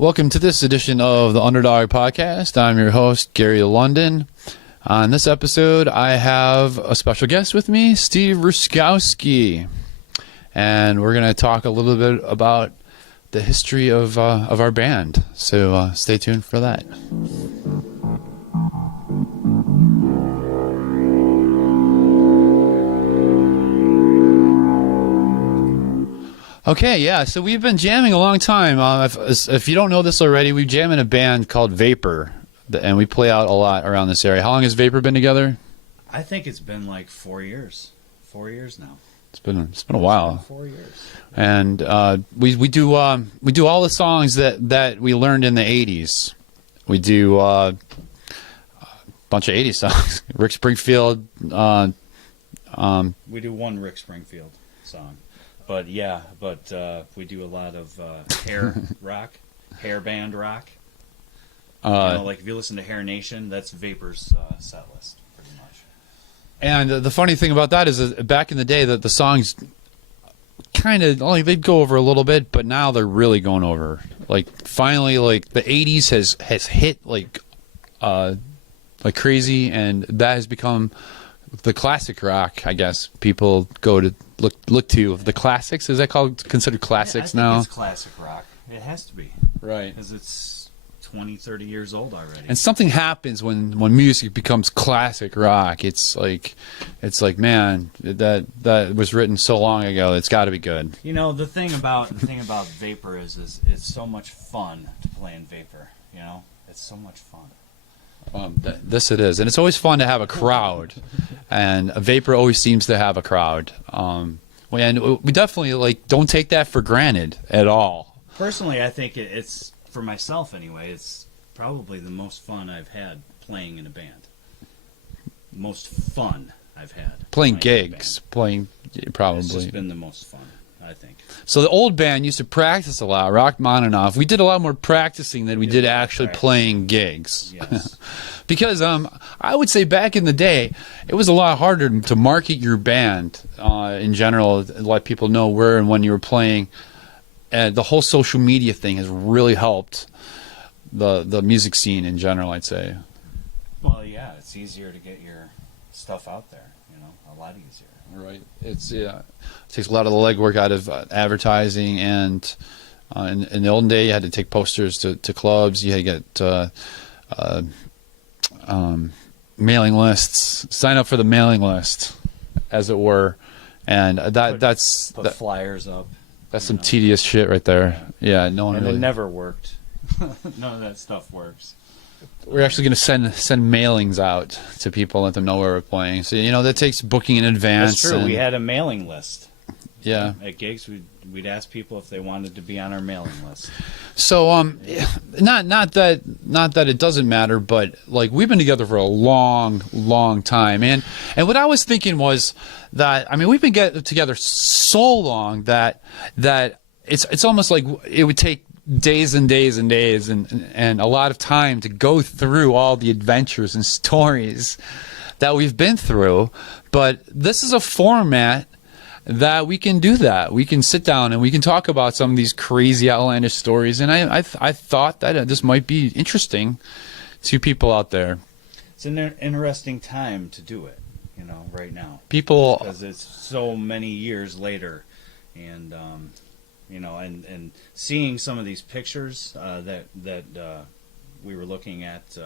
Welcome to this edition of the Underdog podcast. I'm your host, Gary London. On this episode, I have a special guest with me, Steve Ruszkowski. And we're going to talk a little bit about the history of our band. So stay tuned for that. Okay, yeah, so we've been jamming a long time. If you don't know this already, we jam in a band called Vapor, and we play out a lot around this area. How long has Vapor been together? I think it's been like 4 years. 4 years now. It's been a while. 4 years. And we do all the songs that we learned in the 80s. We do a bunch of 80s songs. Rick Springfield. We do one Rick Springfield song. But we do a lot of hair rock, hair band rock. Like if you listen to Hair Nation, that's Vapor's set list, pretty much. And the funny thing about that is that back in the day, that the songs kind of only they'd go over a little bit, but now they're really going over. Like finally, like the '80s has hit like crazy, and that has become the classic rock. I guess people go to look to the classics. Is that considered classics now? It's classic rock. It has to be, right? Because it's 20, 30 years old already. And something happens when music becomes classic rock. It's like, man, that was written so long ago. It's got to be good. You know, the thing about Vapor is it's so much fun to play in Vapor. You know, it's so much fun. This it is, and it's always fun to have a crowd, and Vapor always seems to have a crowd. And we definitely don't take that for granted at all. Personally, I think it's, for myself anyway, it's probably the most fun I've had playing in a band. Most fun I've had playing gigs, probably. It's just been the most fun, I think. So the old band used to practice a lot. RockManinov. We did a lot more practicing than we did actually playing gigs. Yes. Because I would say back in the day, it was a lot harder to market your band in general, let people know where and when you were playing. And the whole social media thing has really helped the music scene in general, I'd say. Well, yeah, it's easier to get your stuff out there, a lot easier. Right. It takes a lot of the legwork out of advertising, and in the olden day, you had to take posters to clubs. You had to get mailing lists, sign up for the mailing list, as it were, and that's put flyers up. That's some tedious shit right there. Yeah, no one. And really... it never worked. None of that stuff works. We're actually going to send mailings out to people, let them know where we're playing. So that takes booking in advance. That's true. We had a mailing list. Yeah. At gigs, we'd ask people if they wanted to be on our mailing list. So not that it doesn't matter, but we've been together for a long time, and what I was thinking was that we've been together so long that it's almost like it would take days and days and days and a lot of time to go through all the adventures and stories that we've been through. But this is a format that we can do that. We can sit down and we can talk about some of these crazy outlandish stories. And I thought that this might be interesting to people out there. It's an interesting time to do it, right now. People, because it's so many years later, and and seeing some of these pictures that we were looking at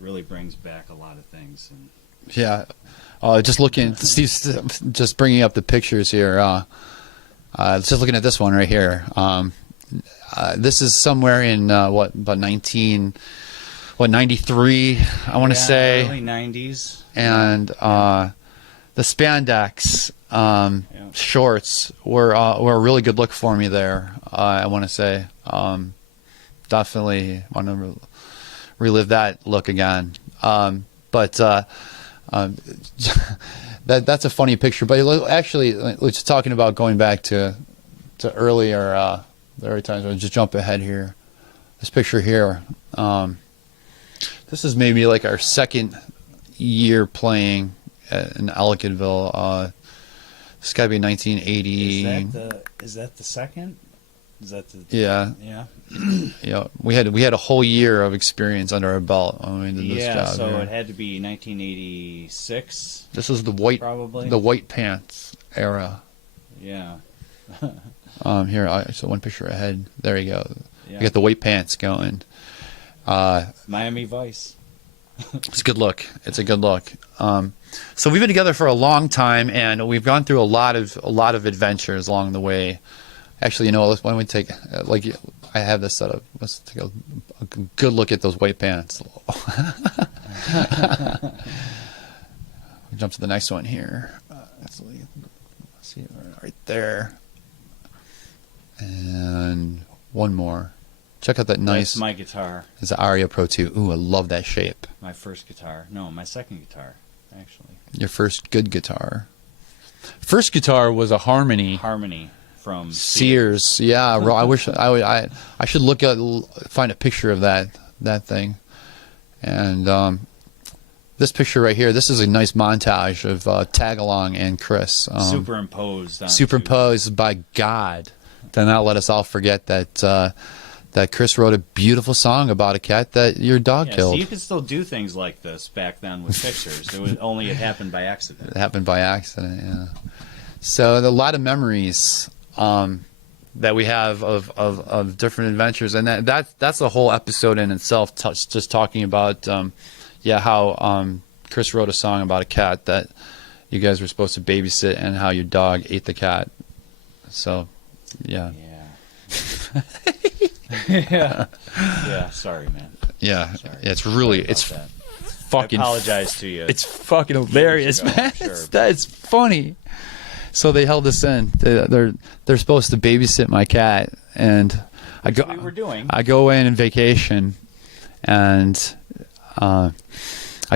really brings back a lot of things. And yeah, just looking, Steve's just bringing up the pictures here. Just looking at this one right here. This is somewhere in about 93, I want to say. Early 90s. And the spandex shorts were a really good look for me there. I want to say, definitely want to relive that look again. But that's a funny picture. But actually, we're just talking about going back to earlier times. I'll just jump ahead here. This picture here. This is maybe like our second year playing in Ellicottville. It's got to be 1980. Is that the second? Is that the... Yeah. Yeah. Yeah, we had a whole year of experience under our belt when we did this job. So here. it had to be 1986. This is the white pants era. Yeah. Here, so one picture ahead. There you go. Yeah. You got the white pants going. Miami Vice. It's a good look. It's a good look. So we've been together for a long time, and we've gone through a lot of adventures along the way. Actually, you know, why don't we take I have this set up. Let's take a good look at those white pants. Jump to the next one here. Let's see right there, and one more. Check out that nice. That's my guitar. It's an Aria Pro 2. Ooh, I love that shape. My first guitar. No, my second guitar, actually. Your first good guitar. First guitar was a Harmony. Harmony from Sears. Yeah, I wish I should find a picture of that thing. And this picture right here. This is a nice montage of Tagalong and Chris. Superimposed by God. To not let us all forget that. That Chris wrote a beautiful song about a cat that your dog killed. So you could still do things like this back then with pictures. It happened by accident. It happened by accident, yeah. So a lot of memories that we have of different adventures, and that's a whole episode in itself. Just talking about how Chris wrote a song about a cat that you guys were supposed to babysit, and how your dog ate the cat. So, yeah. Yeah. Yeah. Sorry, man. Yeah. Sorry. It's really fucking. I apologize to you. It's fucking hilarious, man. Sure, That's funny. So they held us in. They're supposed to babysit my cat, and I go. We were doing. I go in vacation, and I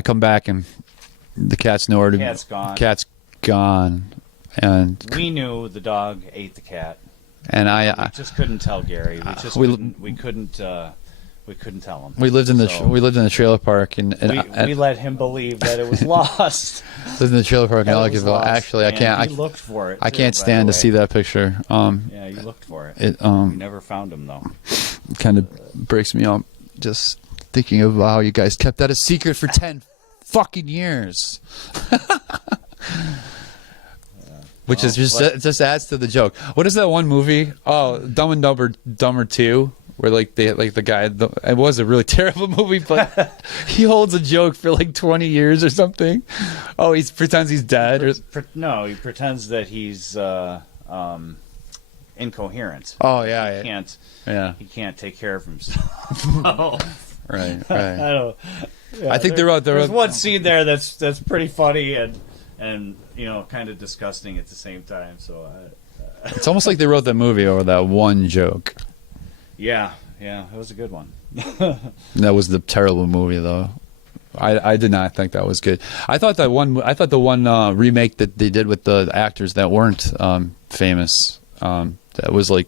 come back, and the cat's nowhere to. Cat's gone. Cat's gone, and we knew the dog ate the cat. And we just couldn't tell Gary. We couldn't tell him. We lived in the trailer park, and we let him believe that it was lost. Lived in the trailer park in Ellicottville. Actually, I can't. You looked for it. I can't stand to see that picture. Yeah, you looked for it. We never found him though. It kind of breaks me up just thinking of how you guys kept that a secret for 10 fucking years. Which is just adds to the joke. What is that one movie? Oh, Dumb and Dumber 2, where the guy. It was a really terrible movie, but he holds a joke for 20 years or something. Oh, he pretends he's dead. No, he pretends that he's incoherent. Oh yeah, he can't take care of himself. Right. I don't. Yeah, I think there's one scene there that's pretty funny and kind of disgusting at the same time. So it's almost like they wrote that movie over that one joke. Yeah, it was a good one. That was the terrible movie, though. I did not think that was good. I thought the one remake that they did with the actors that weren't famous. That was I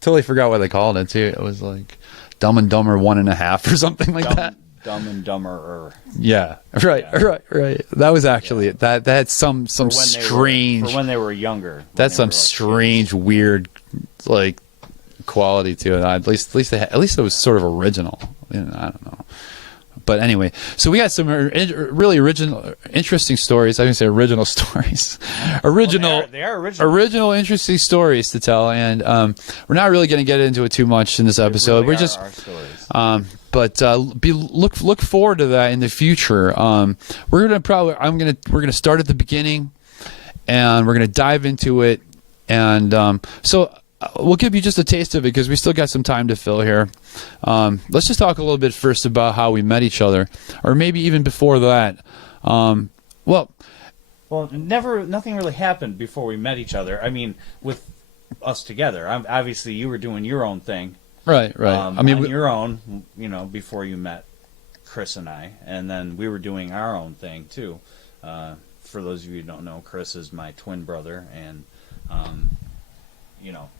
totally forgot what they called it too. It was like Dumb and Dumber 1.5 or something like that. Dumb and Dumber. Yeah, right. That was actually that had some strange for when they were younger. That's some strange, weird quality to it. At least it was sort of original. I don't know. But anyway, so we got some really original, interesting stories. I can say original stories, they are original. Original, interesting stories to tell, and we're not really going to get into it too much in this episode. We're but look forward to that in the future. We're gonna start at the beginning, and we're gonna dive into it, and so. We'll give you just a taste of it because we still got some time to fill here. Let's just talk a little bit first about how we met each other, or maybe even before that. Well, nothing really happened before we met each other. I mean, with us together. Obviously, you were doing your own thing, right. I mean, your own, before you met Chris and I, and then we were doing our own thing too. For those of you who don't know, Chris is my twin brother, and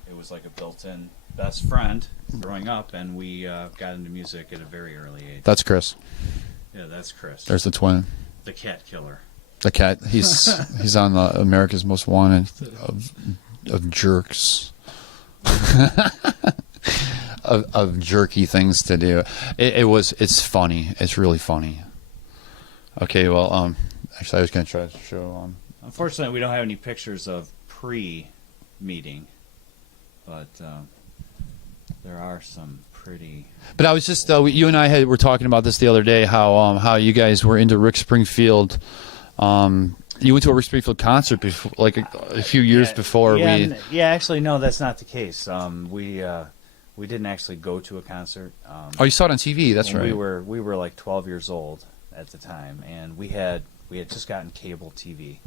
it was like a built-in best friend growing up, and we got into music at a very early age. That's Chris. Yeah, that's Chris. There's the twin. The cat killer. The cat. He's on America's Most Wanted of jerks. of jerky things to do. It's funny. It's really funny. Okay, well, actually, I was going to try to show. Unfortunately, we don't have any pictures of pre-meeting, but there are some pretty. But I was just you and I were talking about this the other day. How you guys were into Rick Springfield. You went to a Rick Springfield concert before, like a few years before. Actually, no, that's not the case. We didn't actually go to a concert. Oh, you saw it on TV. That's right. We were like 12 years old at the time, and we had just gotten cable TV,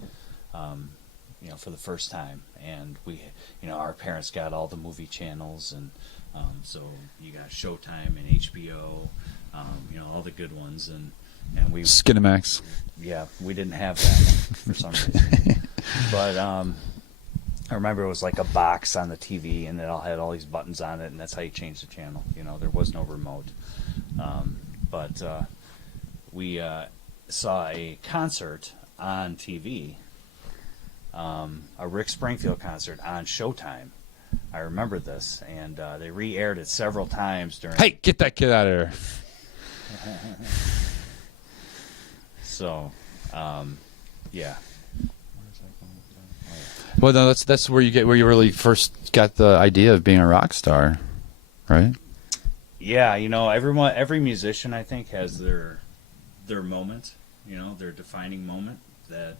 for the first time, and our parents got all the movie channels, and so you got Showtime and HBO, all the good ones, and we Skinamax. Yeah, we didn't have that for some reason, but I remember it was like a box on the TV, and it all had all these buttons on it, and that's how you changed the channel. There was no remote. But we saw a concert on TV, a Rick Springfield concert on Showtime. I remember this, and they re-aired it several times during. Hey, get that kid out of there! So, yeah. Well, no, that's where you really first got the idea of being a rock star, right? Yeah, every musician, I think, has their moment, their defining moment that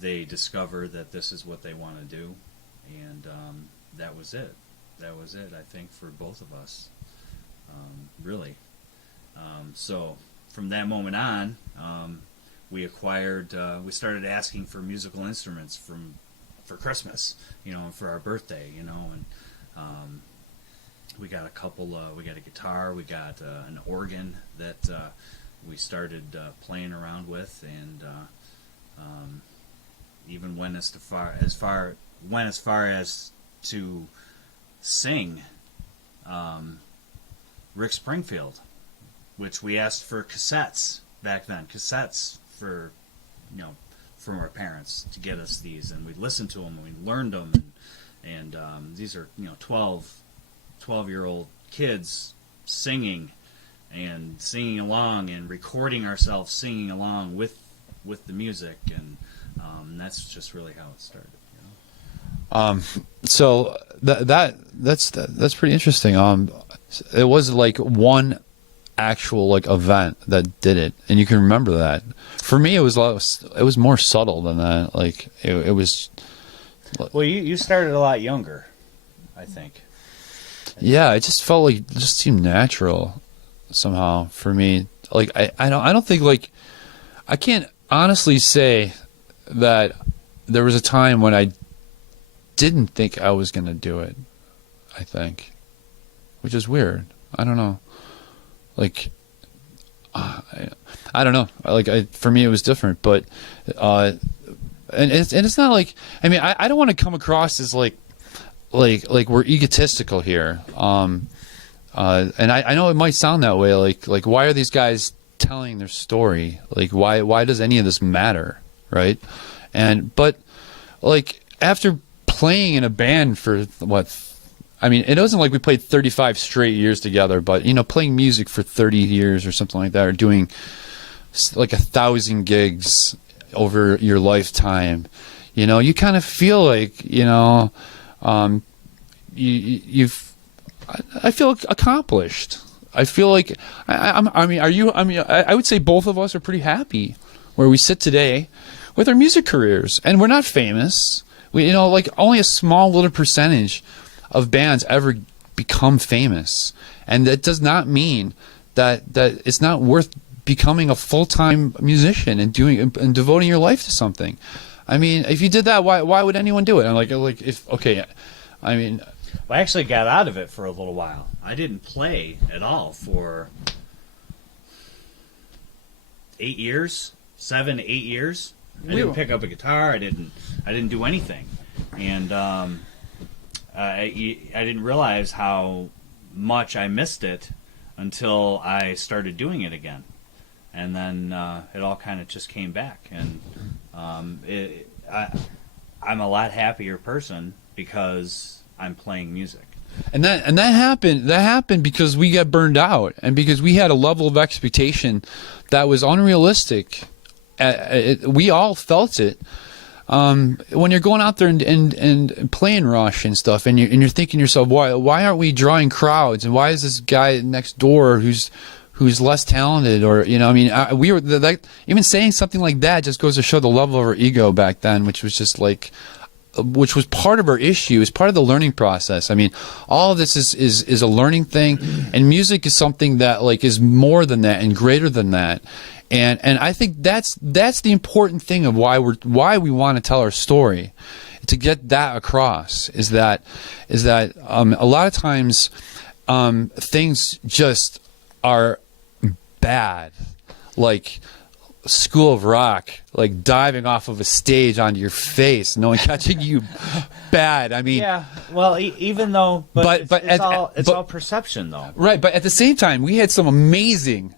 they discover that this is what they want to do, and that was it. That was it, I think, for both of us, really. So from that moment on, we started asking for musical instruments for Christmas, and for our birthday, and we got a couple. We got a guitar, we got an organ that we started playing around with, and even went as far as to sing Rick Springfield, which we asked for cassettes back then. Cassettes for from our parents to get us these, and we listened to them and we learned them, and these are 12-year-old kids singing along and recording ourselves singing along with the music, and that's just really how it started. So that's pretty interesting. It was like one actual event that did it, and you can remember that. For me, it was more subtle than that. Like it was. Well, you started a lot younger, I think. Yeah, it just felt like it just seemed natural somehow for me. Like I don't think I can't honestly say that there was a time when I didn't think I was going to do it. I think, which is weird. I don't know. I don't know. For me, it was different, but and it's not like, I mean, I don't want to come across as like we're egotistical here. And I know it might sound that way. Like why are these guys telling their story? Like why does any of this matter, right? But after playing in a band for I mean, it wasn't like we played 35 straight years together, but playing music for 30 years or something like that, or doing 1,000 gigs over your lifetime, you kind of feel like I feel accomplished. I feel like I would say both of us are pretty happy where we sit today with our music careers, and we're not famous. We only a small little percentage of bands ever become famous, and that does not mean that it's not worth becoming a full-time musician and devoting your life to something. I mean, if you did that, why would anyone do it? I'm I actually got out of it for a little while. I didn't play at all for 8 years, 7, 8 years. I didn't pick up a guitar. I didn't do anything, and I didn't realize how much I missed it until I started doing it again, and then it all kind of just came back, and I'm a lot happier person because I'm playing music. And that happened because we got burned out, and because we had a level of expectation that was unrealistic. We all felt it. When you're going out there and playing Rush and stuff, and you're thinking to yourself, why aren't we drawing crowds, and why is this guy next door who's less talented, or I mean, we were even saying something like that just goes to show the level of our ego back then, which was just like. Which was part of our issue, is part of the learning process. I mean, all of this is a learning thing, and music is something that like is more than that and greater than that. And I think that's the important thing of why we want to tell our story, to get that across, is that a lot of times things just are bad, like School of Rock, like diving off of a stage onto your face, no one catching you bad. I mean, yeah. Well, even though, it's all perception, though. Right, but at the same time, we had some amazing,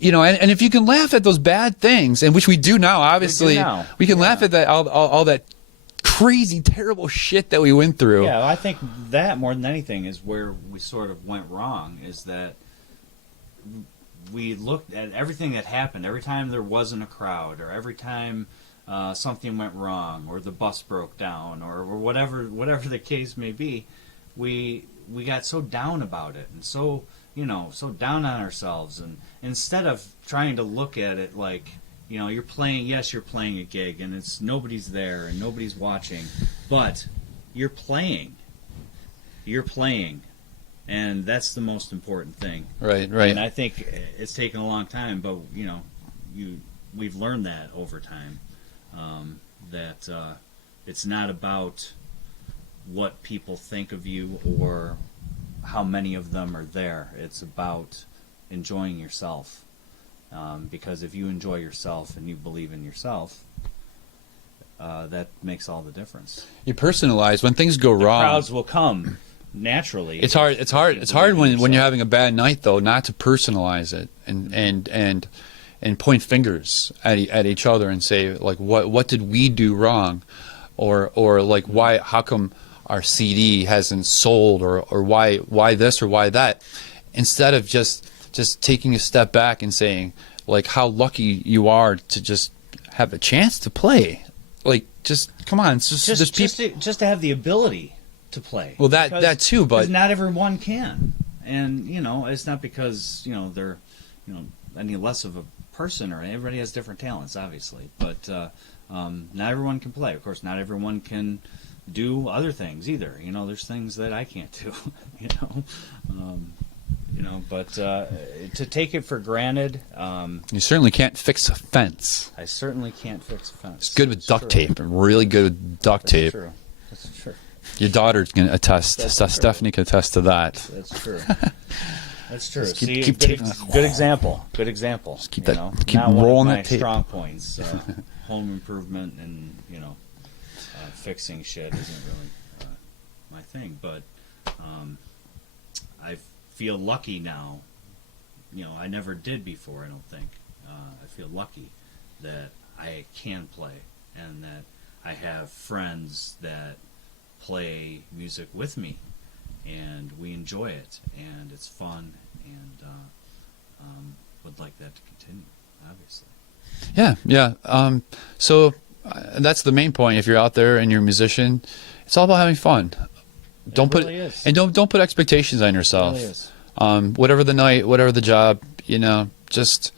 and if you can laugh at those bad things, and which we do now, obviously, we can laugh at that all that crazy, terrible shit that we went through. Yeah, I think that more than anything is where we sort of went wrong. Is that we looked at everything that happened, every time there wasn't a crowd, or every time something went wrong, or the bus broke down, or whatever the case may be, we got so down about it, and so so down on ourselves, and instead of trying to look at it like, you're playing a gig, and it's nobody's there and nobody's watching, but you're playing. And that's the most important thing. Right. And I think it's taken a long time, but we've learned that over time, that it's not about what people think of you or how many of them are there. It's about enjoying yourself, because if you enjoy yourself and you believe in yourself, that makes all the difference. You personalize when things go wrong. Crowds will come. Naturally, it's hard. It's hard when you're having a bad night, though, not to personalize it and point fingers at each other and say, like, what did we do wrong, or like, how come our CD hasn't sold, or why this or why that, instead of just taking a step back and saying, like, how lucky you are to just have a chance to play. Like, just come on, just to have the ability to play. Well, that too, but not everyone can, and it's not because they're any less of a person, or everybody has different talents, obviously, but not everyone can play. Of course, not everyone can do other things either. There's things that I can't do. But to take it for granted, you certainly can't fix a fence. I certainly can't fix a fence. It's good with duct tape. Really good with duct tape. True. That's true. Your daughter can attest. Stephanie can attest to that. That's true. That's true. Keep good example. Good example. Just keep that. Keep not rolling one of my that tape. strong points. Home improvement and fixing shit isn't really my thing. But I feel lucky now. I never did before. I don't think. I feel lucky that I can play, and that I have friends that play music with me, and we enjoy it, and it's fun, and would like that to continue, obviously. Yeah. So that's the main point. If you're out there and you're a musician, it's all about having fun. Don't put expectations on yourself. It really is. Whatever the night, whatever the job, just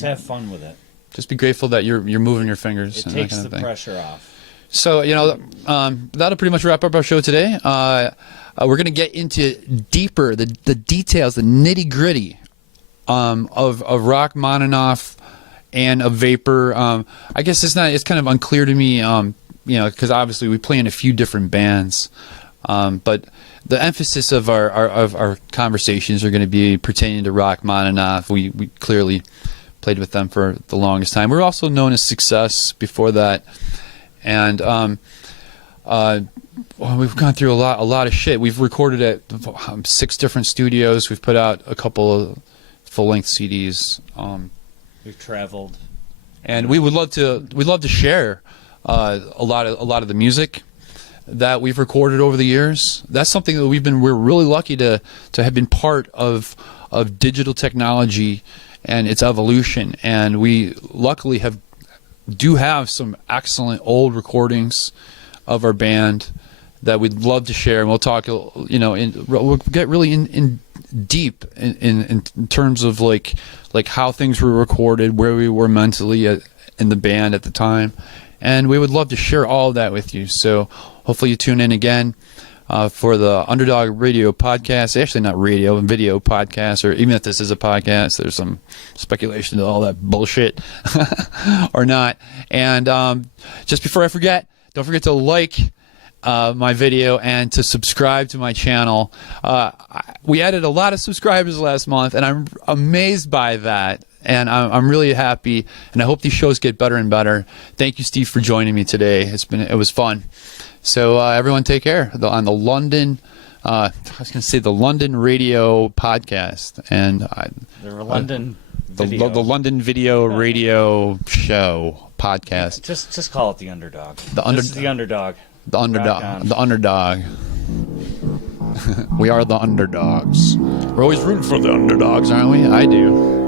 have fun with it. Just be grateful that you're moving your fingers. It and takes that kind of the thing. pressure off. So, that'll pretty much wrap up our show today. We're going to get into deeper, the details, the nitty-gritty of RockManinov and of Vapor. I guess it's kind of unclear to me, because obviously we play in a few different bands. But the emphasis of our conversations are going to be pertaining to RockManinov. We clearly played with them for the longest time. We were also known as Success before that. And we've gone through a lot of shit. We've recorded at 6 different studios. We've put out a couple of full-length CDs. We've traveled, and we'd love to share a lot of the music. that we've recorded over the years. That's something that we're really lucky to have been part of digital technology and its evolution. And we luckily do have some excellent old recordings of our band that we'd love to share, and we'll talk, we'll get really in deep in terms of like how things were recorded, where we were mentally in the band at the time, and we would love to share all of that with you. So hopefully you tune in again for the Underdog Radio podcast. Actually, not radio, video podcast, or even if this is a podcast, there's some speculation to all that bullshit or not. And just before I forget, don't forget to like my video and to subscribe to my channel. We added a lot of subscribers last month, and I'm amazed by that. And I'm really happy, and I hope these shows get better and better. Thank you, Steve, for joining me today. It was fun. So everyone, take care on the London. I was going to say the London Radio podcast, and the London the London Video Radio Show podcast. Just call it the Underdog. This is the Underdog. The Underdog. The Underdog. We are the underdogs. We're always rooting for the underdogs, aren't we? I do.